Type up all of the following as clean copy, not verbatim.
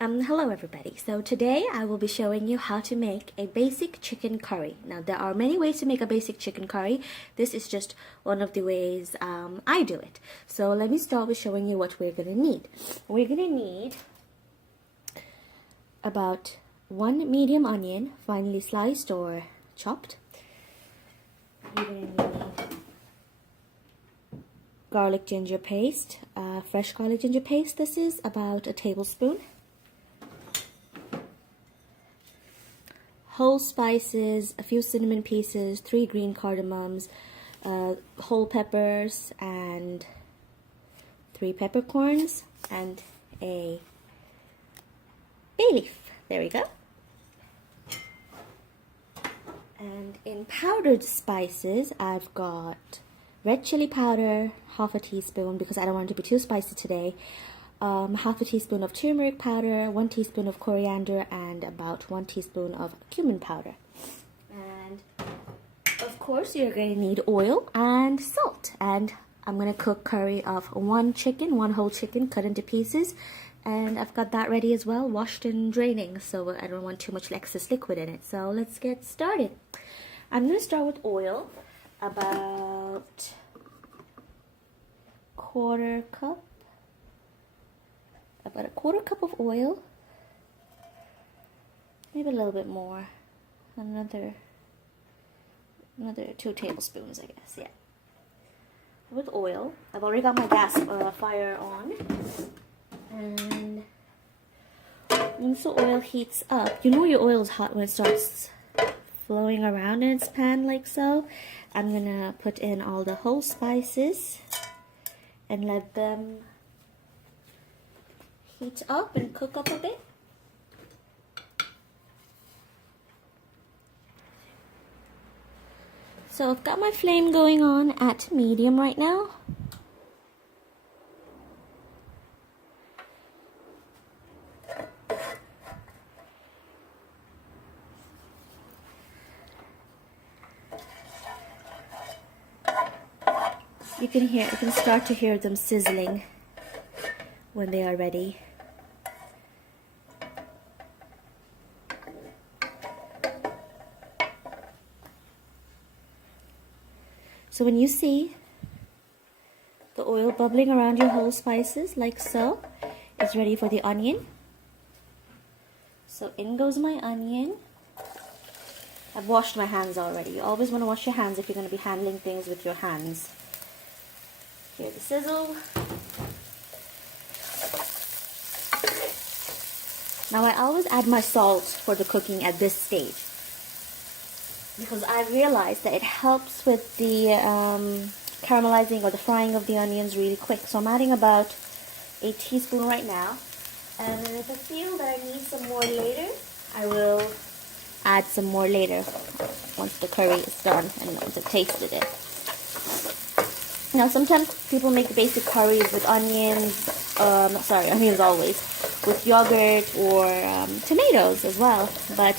Hello everybody. So today I will be showing you how to make a basic chicken curry. Now there are many ways to make a basic chicken curry. This is just one of the ways I do it. So let me start with showing you what we're going to need. We're going to need about 1 medium onion, finely sliced or chopped. You're going to need garlic ginger paste, fresh garlic ginger paste. This is about a tablespoon. Whole spices, a few cinnamon pieces, 3 green cardamoms, whole peppers, and 3 peppercorns, and a bay leaf. There we go. And in powdered spices, I've got red chili powder, half a teaspoon, because I don't want it to be too spicy today. Half a teaspoon of turmeric powder, 1 teaspoon of coriander, and about 1 teaspoon of cumin powder. And of course you're going to need oil and salt. And I'm going to cook curry of 1 whole chicken cut into pieces. And I've got that ready as well, washed and draining, so I don't want too much excess liquid in it. So let's get started. I'm going to start with oil, about about a quarter cup of oil, maybe a little bit more, another 2 tablespoons, I guess. Yeah, with oil. I've already got my gas fire on, and once the oil heats up, you know your oil is hot when it starts flowing around in its pan like so. I'm gonna put in all the whole spices and let them heat up and cook up a bit. So I've got my flame going on at medium right now. You can start to hear them sizzling when they are ready. So when you see the oil bubbling around your whole spices like so, it's ready for the onion. So in goes my onion. I've washed my hands already. You always want to wash your hands if you're going to be handling things with your hands. Hear the sizzle. Now I always add my salt for the cooking at this stage, because I realized that it helps with the caramelizing or the frying of the onions really quick. So I'm adding about a teaspoon right now, and then if I feel that I need some more later, I will add some more later once the curry is done and once I've tasted it. Now sometimes people make the basic curries with onions, onions always, with yogurt or tomatoes as well, but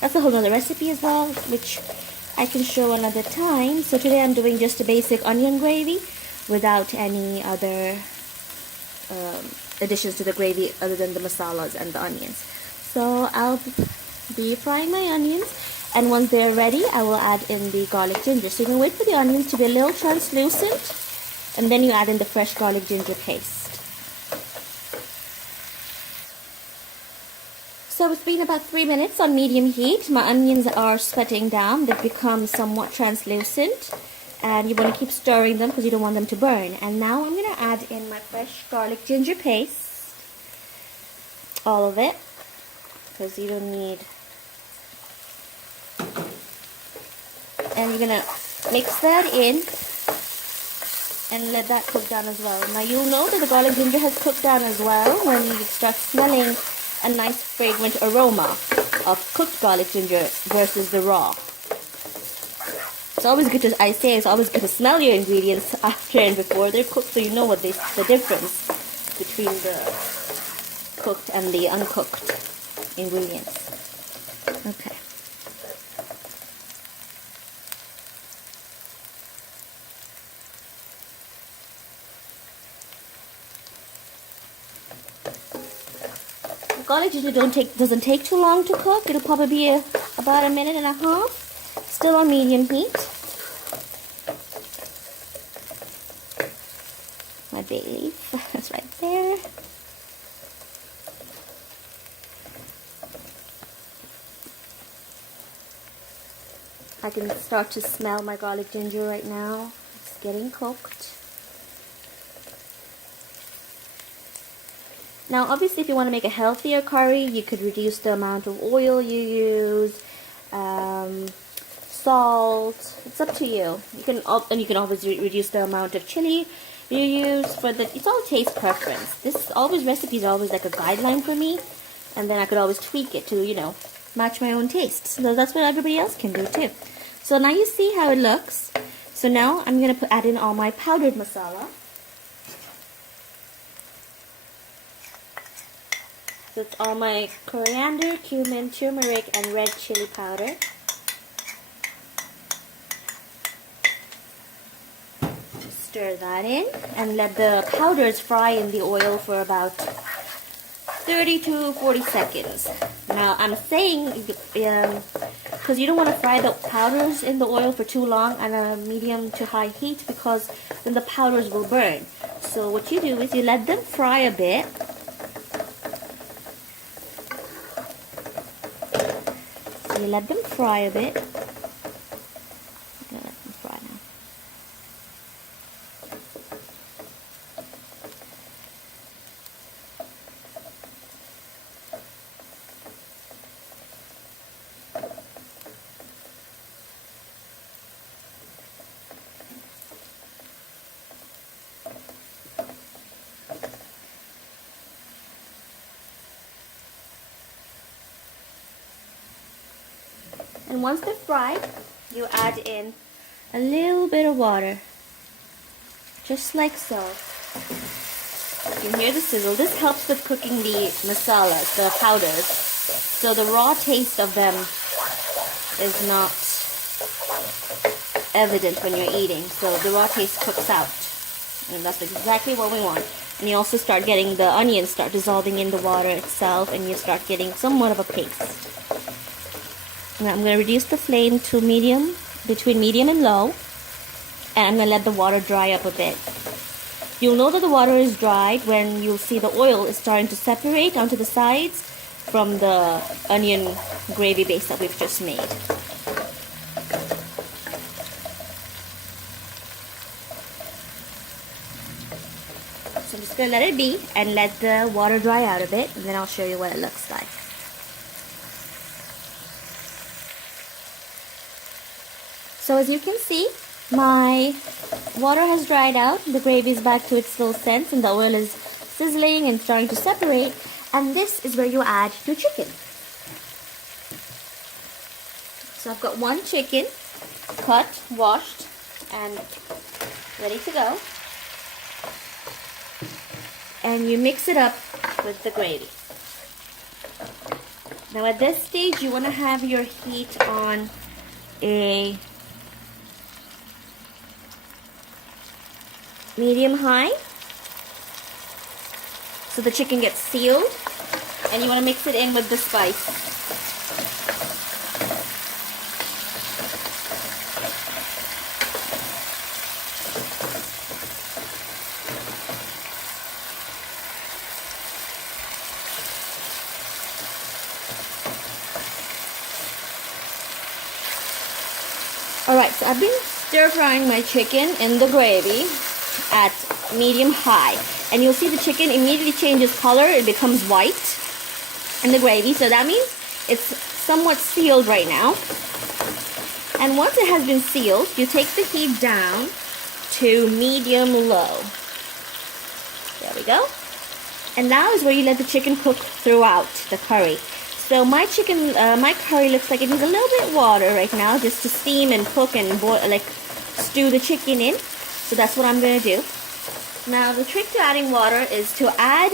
that's a whole other recipe as well, which I can show another time. So today I'm doing just a basic onion gravy without any other additions to the gravy other than the masalas and the onions. So I'll be frying my onions, and once they're ready, I will add in the garlic ginger. So you can wait for the onions to be a little translucent, and then you add in the fresh garlic ginger paste. So it's been about 3 minutes on medium heat. My onions are sweating down. They've become somewhat translucent, and you want to keep stirring them because you don't want them to burn. And now I'm going to add in my fresh garlic ginger paste, all of it, because you don't need. And you're going to mix that in and let that cook down as well. Now you'll know that the garlic ginger has cooked down as well when you start smelling a nice fragrant aroma of cooked garlic ginger versus the raw. It's always good to smell your ingredients after and before they're cooked, so you know what the difference between the cooked and the uncooked ingredients. Okay. garlic ginger doesn't take too long to cook. It'll probably be about a minute and a half. Still on medium heat. My bay leaf, that's right there. I can start to smell my garlic ginger right now. It's getting cooked. Now obviously if you want to make a healthier curry, you could reduce the amount of oil you use, salt. It's up to you. You can always reduce the amount of chili you use. It's all taste preference. Recipes are always like a guideline for me, and then I could always tweak it to, you know, match my own taste. So that's what everybody else can do too. So now you see how it looks. So now I'm going to add in all my powdered masala. So it's all my coriander, cumin, turmeric, and red chili powder. Stir that in and let the powders fry in the oil for about 30 to 40 seconds. Now I'm saying, because you don't want to fry the powders in the oil for too long on a medium to high heat, because then the powders will burn. So what you do is you let them fry a bit. So you let them fry a bit. I'm gonna let them fry now. And once they're fried, you add in a little bit of water, just like so. You can hear the sizzle. This helps with cooking the masalas, the powders, so the raw taste of them is not evident when you're eating. So the raw taste cooks out, and that's exactly what we want. And you also start getting the onions start dissolving in the water itself, and you start getting somewhat of a paste. Now I'm going to reduce the flame to medium, between medium and low, and I'm going to let the water dry up a bit. You'll know that the water is dried when you'll see the oil is starting to separate onto the sides from the onion gravy base that we've just made. So I'm just going to let it be and let the water dry out a bit, and then I'll show you what it looks like. So as you can see, my water has dried out, the gravy is back to its full sense, and the oil is sizzling and starting to separate, and this is where you add your chicken. So I've got one chicken, cut, washed, and ready to go. And you mix it up with the gravy. Now at this stage, you want to have your heat on a medium-high, so the chicken gets sealed, and you want to mix it in with the spice. Alright, so I've been stir-frying my chicken in the gravy at medium-high, and you'll see the chicken immediately changes color. It becomes white in the gravy, so that means it's somewhat sealed right now. And once it has been sealed, you take the heat down to medium-low. There we go. And now is where you let the chicken cook throughout the curry. So my curry looks like it needs a little bit of water right now, just to steam and cook and boil, like stew the chicken in. So that's what I'm going to do. Now the trick to adding water is to add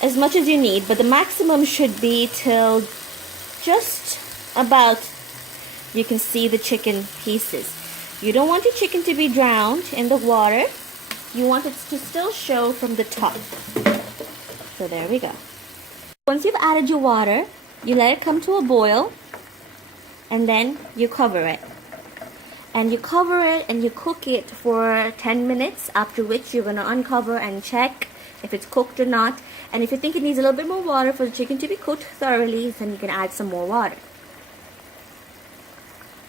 as much as you need, but the maximum should be till just about, you can see the chicken pieces. You don't want your chicken to be drowned in the water. You want it to still show from the top. So there we go. Once you've added your water, you let it come to a boil, and then you cover it. And you cover it and you cook it for 10 minutes, after which you're going to uncover and check if it's cooked or not. And if you think it needs a little bit more water for the chicken to be cooked thoroughly, then you can add some more water.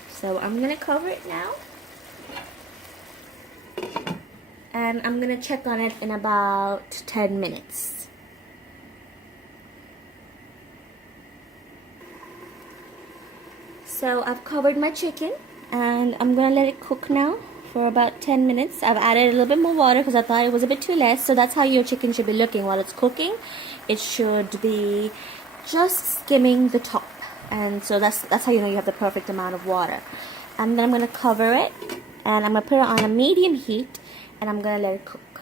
So I'm going to cover it now. And I'm going to check on it in about 10 minutes. So I've covered my chicken. And I'm going to let it cook now for about 10 minutes. I've added a little bit more water because I thought it was a bit too less. So that's how your chicken should be looking while it's cooking. It should be just skimming the top. And so that's how you know you have the perfect amount of water. And then I'm going to cover it. And I'm going to put it on a medium heat. And I'm going to let it cook.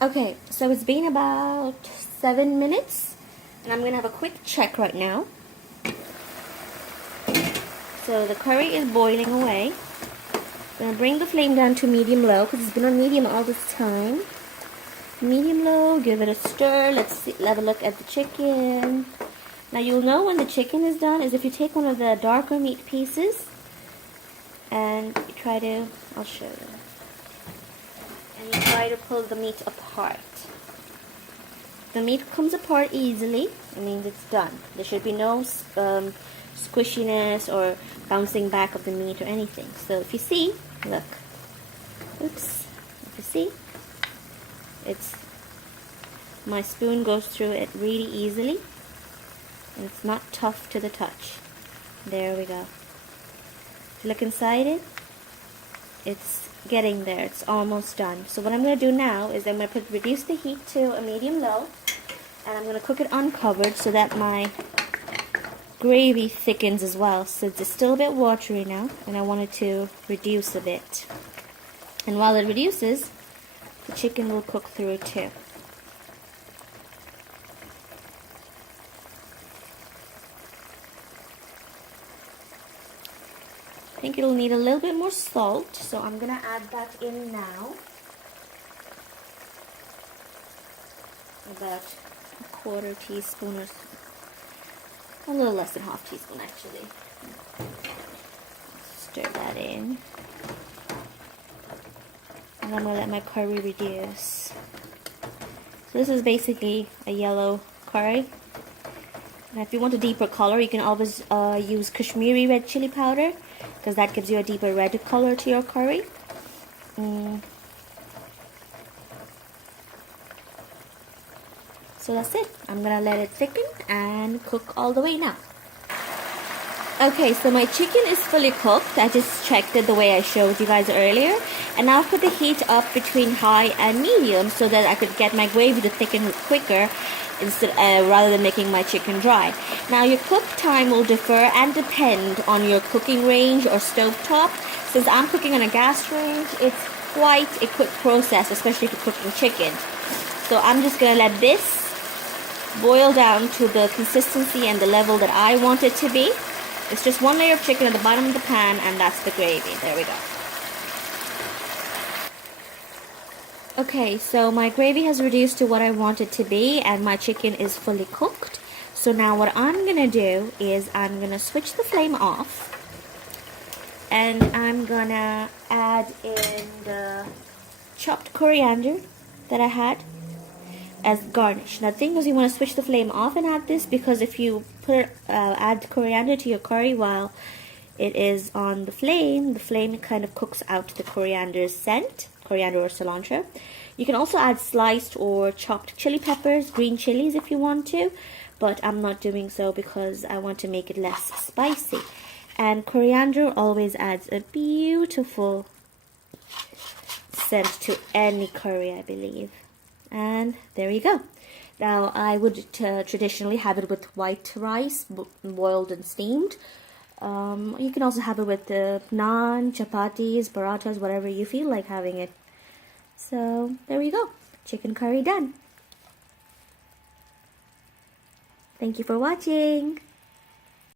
Okay, so it's been about 7 minutes. And I'm going to have a quick check right now. So the curry is boiling away. I'm going to bring the flame down to medium-low because it's been on medium all this time. Medium-low, give it a stir. Let's have a look at the chicken. Now you'll know when the chicken is done is if you take one of the darker meat pieces and you try to, I'll show you. And you try to pull the meat apart. The meat comes apart easily. It means it's done. There should be no squishiness or bouncing back of the meat or anything. So if you see, look, oops, if you see, my spoon goes through it really easily, and it's not tough to the touch. There we go. If you look inside it, it's getting there. It's almost done. So what I'm going to do now is I'm going to reduce the heat to a medium-low, and I'm going to cook it uncovered so that my gravy thickens as well. So it's still a bit watery now, and I want it to reduce a bit. And while it reduces, the chicken will cook through it too. I think it'll need a little bit more salt, so I'm gonna add that in now. About a quarter teaspoon or so. A little less than half teaspoon actually. Stir that in. And I'm going to let my curry reduce. So this is basically a yellow curry. And if you want a deeper color, you can always use Kashmiri red chili powder, because that gives you a deeper red color to your curry. So that's it. I'm going to let it thicken and cook all the way now. Okay, so my chicken is fully cooked. I just checked it the way I showed you guys earlier. And now I'll put the heat up between high and medium so that I could get my gravy to thicken quicker rather than making my chicken dry. Now your cook time will differ and depend on your cooking range or stove top. Since I'm cooking on a gas range, it's quite a quick process, especially if you're cooking chicken. So I'm just going to let this boil down to the consistency and the level that I want it to be. It's just one layer of chicken at the bottom of the pan, and that's the gravy. There we go. Okay, so my gravy has reduced to what I want it to be, and my chicken is fully cooked. So now what I'm going to do is I'm going to switch the flame off, and I'm going to add in the chopped coriander that I had as garnish. Now the thing is, you want to switch the flame off and add this, because if you add coriander to your curry while it is on the flame kind of cooks out the coriander scent, coriander or cilantro. You can also add sliced or chopped chili peppers, green chilies if you want to, but I'm not doing so because I want to make it less spicy. And coriander always adds a beautiful scent to any curry, I believe. And there you go. Now I would traditionally have it with white rice, boiled and steamed. You can also have it with naan, chapatis, parathas, whatever you feel like having it. So there you go. Chicken curry done. Thank you for watching.